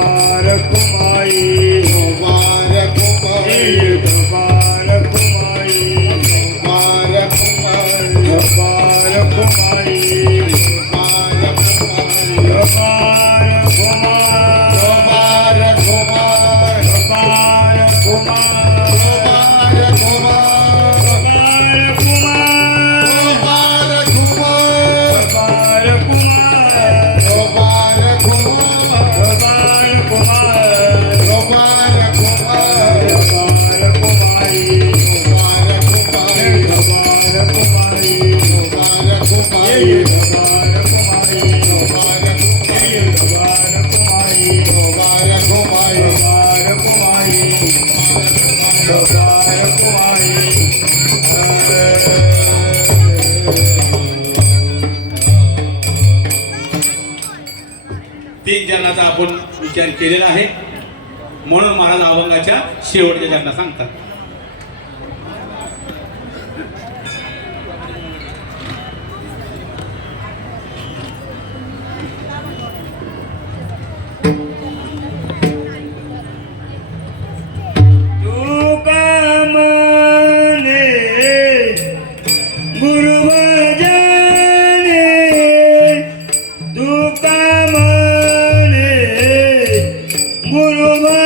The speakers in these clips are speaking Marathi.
कुमार कुमार तीन चरणाचा आपण विचार केलेला आहे. म्हणून महाराज अभंगाच्या शेवटच्या त्यांना सांगतात.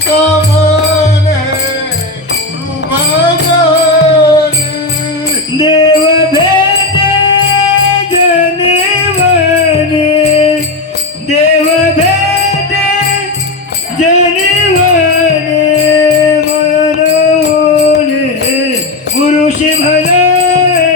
Come on.